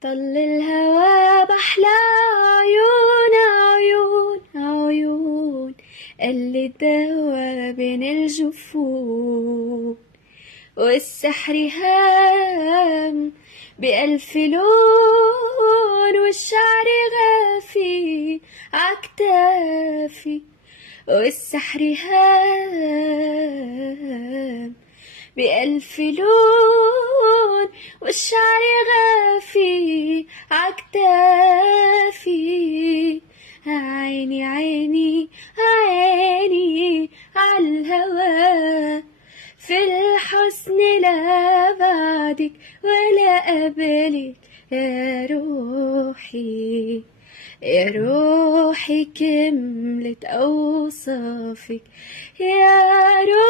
طل الهوى بحلى عيون عيون عيون، قل الدوا بين الجفون، والسحر هام بألف لون، والشعر غافي عكتافي، والسحر هام بألف لون، والشعر غافي عكتافي. عيني عيني عيني عالهوى، في الحسن لا بعدك ولا قبلك يا روحي، يا روحي كملت أوصافك يا روحي.